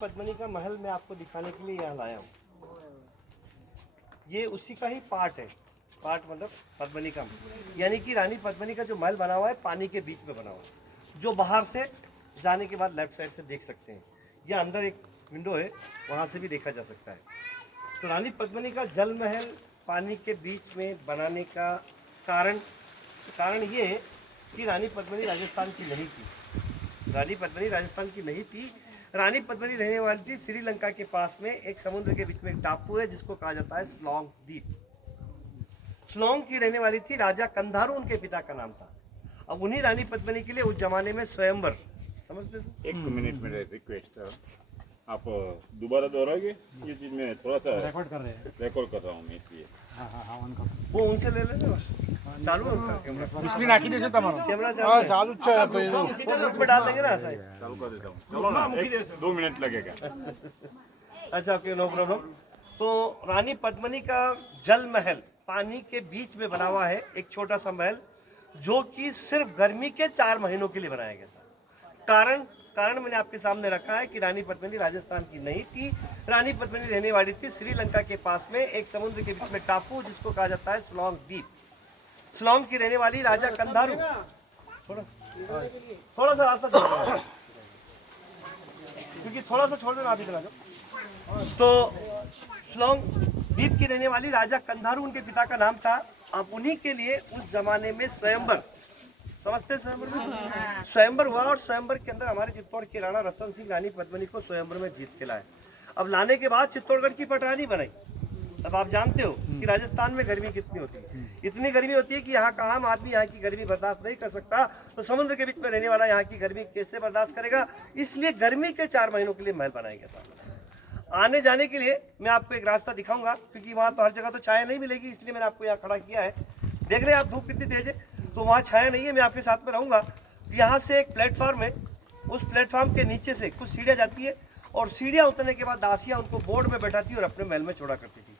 पद्मिनी का महल मैं आपको दिखाने के लिए यहाँ लाया हूँ। ये उसी का ही पार्ट है। पार्ट मतलब पद्मिनी का महल, यानी कि रानी पद्मिनी का जो महल बना हुआ है पानी के बीच में बना हुआ है, जो बाहर से जाने के बाद लेफ्ट साइड से देख सकते हैं। या अंदर एक विंडो है, वहाँ से भी देखा जा सकता है। तो रानी पद्मिनी का जल महल पानी के बीच में बनाने का कारण ये है कि रानी पद्मिनी राजस्थान की नहीं थी। रानी पद्मिनी राजस्थान की नहीं थी। रानी पद्मिनी रहने वाली थी श्रीलंका के पास में, एक समुद्र के बीच में एक टापू है जिसको कहा जाता है स्लोंग द्वीप। स्लोंग की रहने वाली थी, राजा कंधारू उनके पिता का नाम था। अब उन्हीं रानी पद्मिनी के लिए उस जमाने में स्वयंवर, समझते थे? 1 मिनट मेरा रिक्वेस्ट है, आप दोबारा दोहराइए ये चीज। मैं थोड़ा सा रिकॉर्ड कर रहा हूँ मैं, इसलिए वो उनसे ले लेना। चालू है उनका कैमरा, पिछली नाकी जैसे तमारो कैमरा चालू है। चालू है तो ये वो ग्रुप में डाल देंगे ना साहब। चालू कर देता हूँ। चलो ना, 2 मिनट लगेगा। अच्छा, ओके, नो प्रॉब्लम। तो रानी पद्मिनी का जल महल पानी के बीच में बना हुआ है, एक छोटा सा महल जो कि सिर्फ गर्मी के 4 महीनों के लिए बनाया गया था। कारण मैंने आपके सामने रखा है कि रानी पद्मिनी राजस्थान की नहीं थी। रानी पद्मिनी रहने वाली थी श्रीलंका के पास में, एक समुद्र के बीच में टापू जिसको कहा जाता है स्लोंग द्वीप। स्लोंग की रहने वाली राजा कंधारू, थोड़ा सा रास्ता छोड़ देना, क्योंकि थोड़ा सा छोड़ देना आप इधर आ जाओ। तो स्लोंग द्वीप की रहने वाली राजा कंधारू उनके पिता का नाम था। अब उन्हीं के लिए उस जमाने में स्वयंवर, समझते हैं स्वयंवर में? स्वयंवर हुआ और स्वयंवर के अंदर हमारे चित्तौड़ के राणा रतन सिंह रानी पद्मिनी को स्वयंवर में जीत के लाए। अब लाने के बाद चित्तौड़गढ़ की पटरानी बनाई। अब आप जानते हो कि राजस्थान में गर्मी कितनी होती है। इतनी गर्मी होती है कि यहाँ का आम आदमी यहाँ की गर्मी बर्दाश्त नहीं कर सकता, तो समुद्र के बीच में रहने वाला यहाँ की गर्मी कैसे बर्दाश्त करेगा? इसलिए गर्मी के 4 महीनों के लिए महल बनाया गया था। आने जाने के लिए मैं आपको एक रास्ता दिखाऊंगा, क्योंकि वहाँ तो हर जगह तो छाया नहीं मिलेगी, इसलिए मैंने आपको यहाँ खड़ा किया है। देख रहे हैं आप धूप कितनी तेज है, तो वहाँ छाया नहीं है, मैं आपके साथ में रहूँगा। यहाँ से एक प्लेटफॉर्म है, उस प्लेटफॉर्म के नीचे से कुछ सीढ़ियाँ जाती है और सीढ़ियाँ उतरने के बाद दासियाँ उनको बोर्ड में बैठाती और अपने महल में छोड़ा करती थी।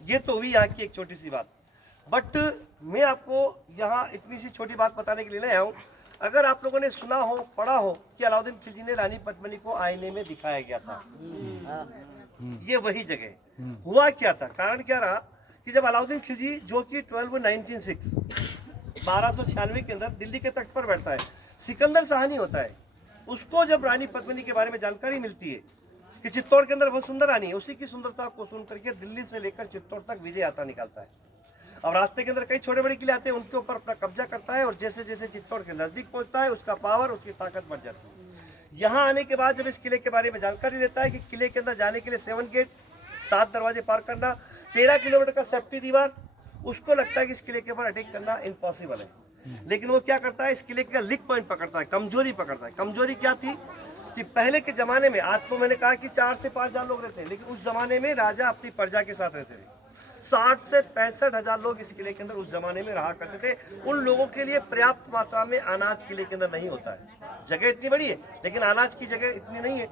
ये तो हुई यहाँ की एक छोटी सी बात, बट मैं आपको यहाँ इतनी सी छोटी बात बताने के लिए ले आया हूँ। अगर आप लोगों ने सुना हो, पढ़ा हो कि अलाउद्दीन खिलजी ने रानी पद्मिनी को आईने में दिखाया गया था, ये वही जगह। हुआ क्या था, कारण क्या रहा कि जब अलाउद्दीन खिलजी जो कि 1296 के अंदर दिल्ली के तख्त पर बैठता है, सिकंदर शाहनी होता है, उसको जब रानी पद्मिनी के बारे में जानकारी मिलती है कि चित्तौड़ के अंदर बहुत सुंदर रानी है, उसी की सुंदरता को सुन करके दिल्ली से लेकर चित्तौड़ तक विजय यात्रा निकालता है। अब रास्ते के अंदर कई छोटे बड़े किले आते हैं, उनके ऊपर अपना कब्जा करता है और जैसे जैसे चित्तौड़ के नजदीक पहुंचता है उसका पावर, उसकी ताकत बढ़ जाती है। यहाँ आने के बाद जब इस किले के बारे में जानकारी देता है कि किले के अंदर जाने के लिए 7 गेट, 7 दरवाजे पार करना, 13 किलोमीटर का सेफ्टी दीवार, उसको लगता है कि इस किले के ऊपर अटैक करना इम्पॉसिबल है। लेकिन वो क्या करता है, इस किले का लीक पॉइंट पकड़ता है, कमजोरी पकड़ता है। कमजोरी क्या थी कि पहले के जमाने में, आज तो मैंने कहा कि 4 से 5 हजार लोग रहते हैं, लेकिन उस जमाने में राजा अपनी प्रजा के साथ रहते थे। 60 से 65 हजार लोग इस किले के अंदर उस जमाने में रहा करते थे। उन लोगों के लिए पर्याप्त मात्रा में अनाज किले के अंदर नहीं होता है। जगह इतनी बड़ी है लेकिन अनाज की जगह इतनी नहीं है,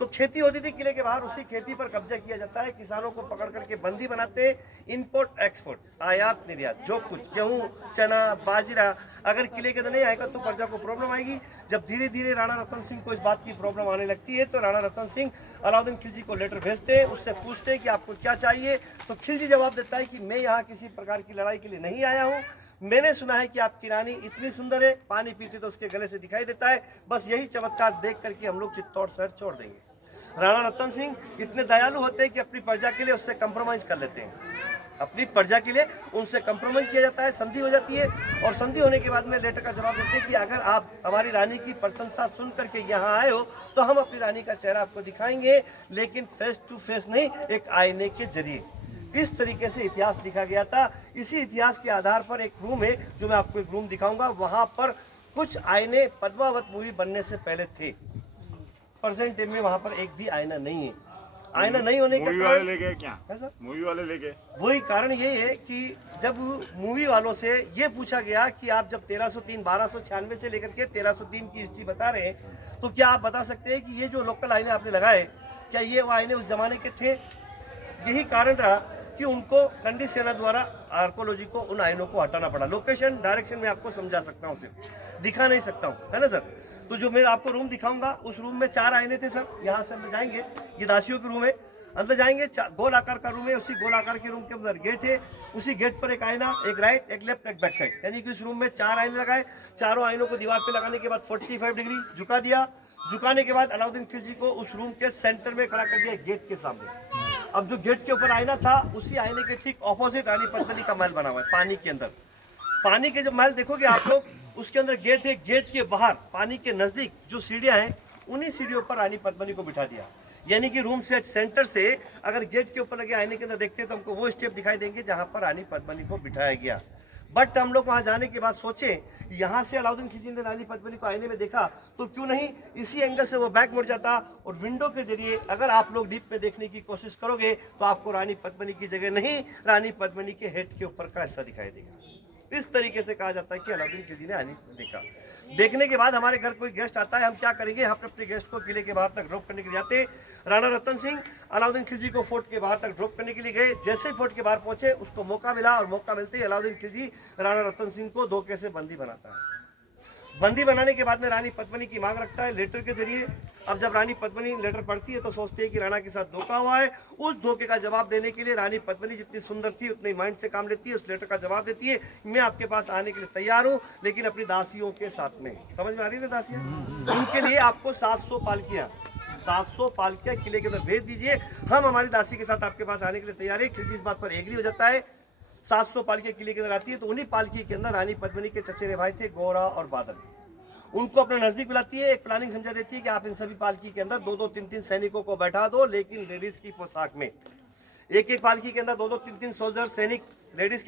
तो खेती होती थी किले के बाहर, उसी खेती पर कब्जा किया जाता है। किसानों को पकड़ करके बंदी बनाते हैं। इम्पोर्ट एक्सपोर्ट, आयात निर्यात, जो कुछ गेहूं, चना, बाजरा अगर किले के अंदर नहीं आएगा तो प्रजा को प्रॉब्लम आएगी। जब धीरे धीरे राणा रतन सिंह को इस बात की प्रॉब्लम आने लगती है तो राणा रतन सिंह अलाउद्दीन खिलजी को लेटर भेजते हैं, उससे पूछते हैं कि आपको क्या चाहिए। तो खिलजी जवाब देता है कि मैं यहाँ किसी प्रकार की लड़ाई के लिए नहीं आया हूँ, मैंने सुना है कि आपकी रानी इतनी सुंदर है, पानी पीती तो उसके गले से दिखाई देता है, बस यही चमत्कार देख करके हम लोग चित्तौड़ शहर छोड़ देंगे। राणा रतन सिंह इतने दयालु होते हैं कि अपनी प्रजा के लिए उससे कंप्रोमाइज कर लेते हैं। अपनी प्रजा के लिए उनसे कंप्रोमाइज किया जाता है, संधि हो जाती है और संधि होने के बाद में लेटर का जवाब देते हैं कि अगर आप हमारी रानी की प्रशंसा सुन करके यहाँ आए हो तो हम अपनी रानी का चेहरा आपको दिखाएंगे, लेकिन फेस टू फेस नहीं, एक आईने के जरिए। इस तरीके से इतिहास लिखा गया था। इसी इतिहास के आधार पर एक रूम है जो मैं आपको एक रूम दिखाऊंगा, वहां पर कुछ आईने पद्मावत मूवी बनने से पहले थे। प्रेजेंट टाइम में वहां पर एक भी आईना नहीं है। आईना नहीं होने का कारण ले गए क्या? मूवी वाले ले गए। वही कारण यही है कि जब मूवी वालों से ये पूछा गया कि आप जब 1303 1296 से लेकर के 1303 की हिस्ट्री बता रहे हैं, तो क्या आप बता सकते हैं कि ये जो लोकल आईने आपने लगाए, क्या ये वो आईने उस जमाने के थे? यही कारण रहा कि उनको कंडी सेना द्वारा आर्कोलॉजी को उन आयनों को हटाना पड़ा। लोकेशन डायरेक्शन में आपको समझा सकता हूँ, सिर्फ दिखा नहीं सकता हूँ, है ना सर। तो जो मैं आपको रूम दिखाऊंगा उस रूम में 4 आईने थे सर। यहाँ से अंदर जाएंगे, ये दासियों की रूम है, अंदर जाएंगे, गोल आकार का रूम है, उसी गोल आकार के रूम के अंदर गेट है, उसी गेट पर एक आईना, एक राइट, एक लेफ्ट, एक बैक साइड, यानी कि इस रूम में 4 आईने लगाए। चारों आईनों को दीवार पे लगाने के बाद 45 डिग्री झुका दिया। झुकाने के बाद अलाउद्दीन खिलजी को उस रूम के सेंटर में खड़ा कर दिया, गेट के सामने। अब जो गेट के ऊपर आईना था, उसी आईने के ठीक ऑपोजिट रानी पद्मिनी का महल बना हुआ है पानी के अंदर। पानी के जब महल देखोगे आप लोग, उसके अंदर गेट है, गेट के बाहर पानी के नजदीक जो सीढ़ियां हैं, उन्हीं सीढ़ियों पर रानी पद्मिनी को बिठा दिया। यानी कि रूम सेट सेंटर से अगर गेट के ऊपर लगे आईने के अंदर देखते हैं तो हमको वो स्टेप दिखाई देंगे जहां पर रानी पद्मिनी को बिठाया गया। बट हम लोग वहां जाने के बाद सोचे, यहाँ से अलाउद्दीन खिलजी ने रानी पद्मिनी को आईने में देखा, तो क्यों नहीं इसी एंगल से वो बैक मुड़ जाता और विंडो के जरिए अगर आप लोग डीप में देखने की कोशिश करोगे तो आपको रानी पद्मिनी की जगह नहीं, रानी पद्मिनी के हेड के ऊपर का हिस्सा दिखाई देगा। इस तरीके से कहा जाता है कि अलाउद्दीन खिलजी ने आईने देखा। देखने के बाद हमारे घर कोई गेस्ट आता है, हम क्या करेंगे, यहाँ पे अपने गेस्ट को किले के बाहर तक ड्रॉप करने के लिए जाते। राणा रतन सिंह अलाउद्दीन खिलजी को फोर्ट के बाहर तक ड्रॉप करने के लिए गए। जैसे फोर्ट के बाहर पहुंचे, उसको मौका मिला और मौका मिलते ही अलाउद्दीन खिलजी राणा रतन सिंह को धोखे से बंदी बनाता है। बंदी बनाने के बाद में रानी पद्मिनी की मांग रखता है लेटर के जरिए। अब जब रानी पद्मिनी लेटर पढ़ती है तो सोचती है कि राणा के साथ धोखा हुआ है। उस धोखे का जवाब देने के लिए रानी पद्मिनी जितनी सुंदर थी उतनी माइंड से काम लेती है, उस लेटर का जवाब देती है, मैं आपके पास आने के लिए तैयार हूँ, लेकिन अपनी दासियों के साथ में। समझ में आ रही है ना दासियां? उनके लिए आपको 700 पालकियां किले के अंदर भेज दीजिए, हम हमारी दासी के साथ आपके पास आने के लिए तैयार है। खिलजी इस बात पर एग्री हो जाता है। 700 पालकियां किले के अंदर आती है, तो उन्हीं पालकी के अंदर रानी पद्मिनी के चचेरे भाई थे गोरा और बादल। उनको अपने नजदीक बुलाती है, एक प्लानिंग समझा देती है कि आप इन सभी पालकी के अंदर 2-2, 3-3 सैनिकों को बैठा दो, लेकिन लेडीज की पोशाक में। एक एक पालकी के अंदर 2-2, 3-3 सोल्जर सैनिक लेडीज के